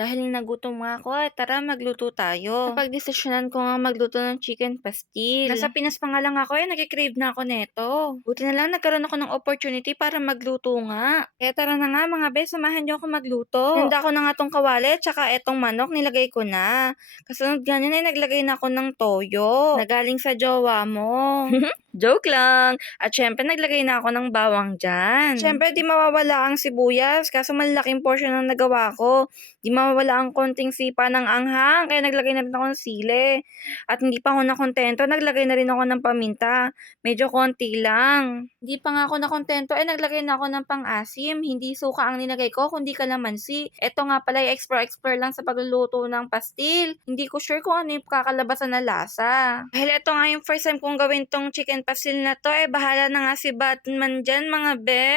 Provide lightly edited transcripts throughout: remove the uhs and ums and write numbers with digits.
Dahil nagutom nga ako, tara magluto tayo. Napagdesisyonan ko nga magluto ng chicken pastil. Nasa Pinas pa nga lang ako nagki-crave na ako neto. Buti na lang nagkaroon ako ng opportunity para magluto nga. Kaya tara na nga mga bes, samahan niyo ako magluto. Handa ko na nga tong kawali, tsaka etong manok nilagay ko na. Kasunod ganyan ay naglagay na ako ng toyo na galing sa jowa mo. Joke lang! At syempre, naglagay na ako ng bawang dyan. Syempre, di mawawala ang sibuyas, kaso malaking portion ang nagawa ko. Di mawawala ang konting sipa ng anghang, kaya naglagay na rin ako ng sili. At hindi pa ako nakontento, naglagay na rin ako ng paminta. Medyo konti lang. Hindi pa nga ako nakontento, naglagay na ako ng pang-asim. Hindi suka ang nilagay ko, kundi kalamansi. Eto nga pala, explore lang sa pagluluto ng pastil. Hindi ko sure kung ano yung kakalabasan na lasa. Dahil eto nga yung first time kong gawin tong chicken pastil na to, bahala na nga si Batman dyan, mga be.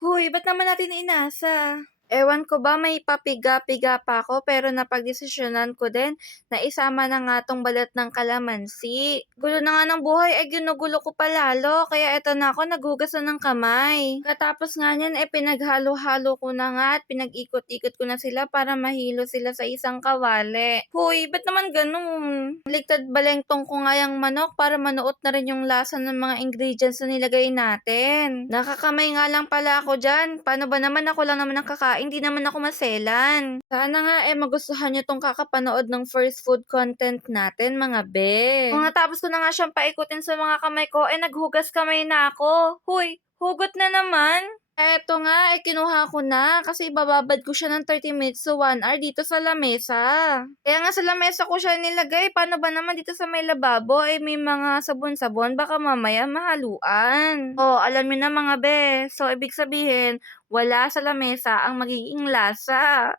Huy, ba't naman natin inasa? Ewan ko ba, may papiga-piga pa ako, pero napagdesisyonan ko din na isama na nga tong balat ng kalamansi. Gulo na nga ng buhay, ginugulo ko pa lalo, kaya eto na ako, naghugas na ng kamay. Katapos nga niyan, pinaghalo-halo ko na nga at pinag-ikot-ikot ko na sila para mahilo sila sa isang kawali. Huy, ba't naman ganun? Baligtad balengtong ko nga yung manok para manuot na rin yung lasa ng mga ingredients na nilagay natin. Nakakamay nga lang pala ako dyan. Paano ba naman, ako lang naman ang kakain? Hindi naman ako maselan. Sana nga magustuhan nyo tong kakapanood ng first food content natin, mga be. Kung natapos ko na nga siyang paikutin sa mga kamay ko, naghugas kamay na ako. Huy, hugot na naman. Eto nga, kinuha ko na kasi ibababad ko siya ng 30 minutes to 1 hour dito sa lamesa. Kaya nga sa lamesa ko siya nilagay. Paano ba naman dito sa may lababo may mga sabon-sabon? Baka mamaya mahaluan. Oh, alam niyo na mga be. So, ibig sabihin, wala sa lamesa ang magiging lasa.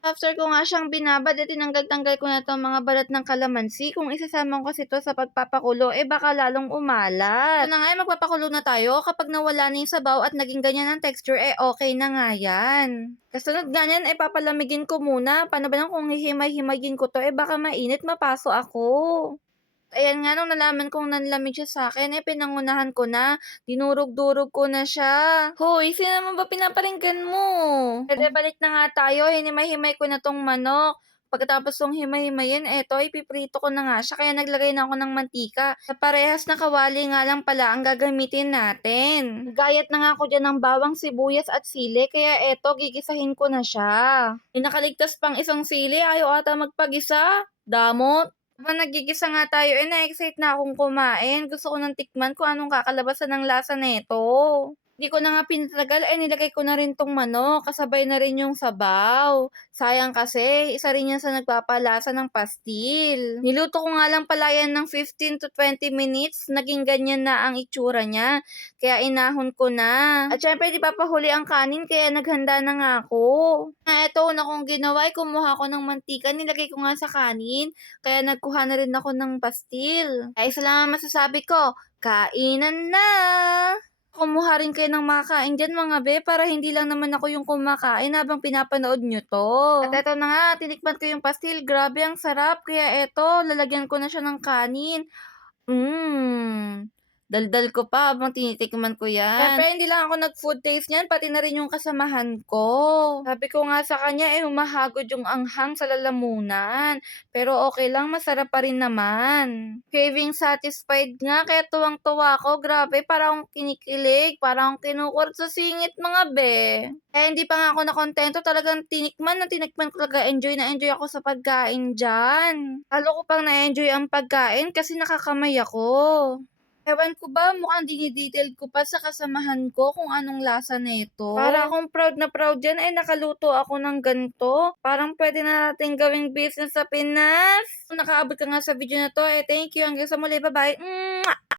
After ko nga siyang binabad, tinanggal-tanggal ko na 'tong mga balat ng kalamansi. Kung isasama ko kasi 'to sa pagpapakulo, baka lalong umalat. Ito na nga, magpapakulo na tayo. Kapag nawala na yung sabaw at naging ganyan ang texture, okay na nga yan. Kasunod nga niyan, papalamigin ko muna. Paano ba naman kung hihimay-himayin ko 'to, baka mainit, mapaso ako. Ayan nga, nung nalaman kong nanlamig siya sa'kin, pinangunahan ko na. Dinurog-durog ko na siya. Hoy, sino naman ba pinaparinggan mo? Pwede balik na nga tayo, hinimay-himay ko na 'tong manok. Pagkatapos kong himay-himayin, ipiprito ko na nga siya, kaya naglagay na ako ng mantika. Sa parehas na kawali nga lang pala ang gagamitin natin. Gayat na nga ako dyan ng bawang, sibuyas at sili, kaya gigisahin ko na siya. May nakaligtas pang isang sili, ayaw ata magpagisa. Damot. Habang nagigisa nga tayo, na-excite na akong kumain. Gusto ko nang tikman kung anong kakalabasan ng lasa nito. Hindi ko na nga pinatagal, nilagay ko na rin tong manok, kasabay na rin yung sabaw. Sayang kasi, isa rin yan sa nagpapalasa ng pastil. Niluto ko nga lang pala yan ng 15 to 20 minutes, naging ganyan na ang itsura niya. Kaya inahon ko na. At syempre, di pa pahuli ang kanin, kaya naghanda na nga ako. Eto, una kong ginawa, kumuha ko ng mantika, nilagay ko nga sa kanin, kaya nagkuha na rin ako ng pastil. Ay, isa lang ang masasabi ko, kainan na! Kumuha rin kayo ng makain dyan, mga be, para hindi lang naman ako yung kumakain habang pinapanood nyo to. At eto na nga, tinikman ko yung pastil. Grabe, ang sarap. Kaya eto, lalagyan ko na siya ng kanin. Daldal ko pa habang tinitikman ko yan. Siyempre, hindi lang ako nag-food taste niyan, pati na rin yung kasamahan ko. Sabi ko nga sa kanya, humahagod yung anghang sa lalamunan. Pero okay lang, masarap pa rin naman. Craving satisfied nga, kaya tuwang-tuwa ko. Grabe, parang akong kinikilig, parang akong kinukurot sa singit, mga be. Hindi pa nga ako nakontento, talagang tinikman ko talaga, enjoy na enjoy ako sa pagkain dyan. Lalo ko pang na-enjoy ang pagkain kasi nakakamay ako. Ewan ko ba, mukhang dinidetail ko pa sa kasamahan ko kung anong lasa nito. Para akong proud na proud yan, nakaluto ako ng ganito. Parang pwede na natin gawing business sa Pinas. Kung nakaabot ka nga sa video na to, thank you. Hanggang sa muli, bye-bye.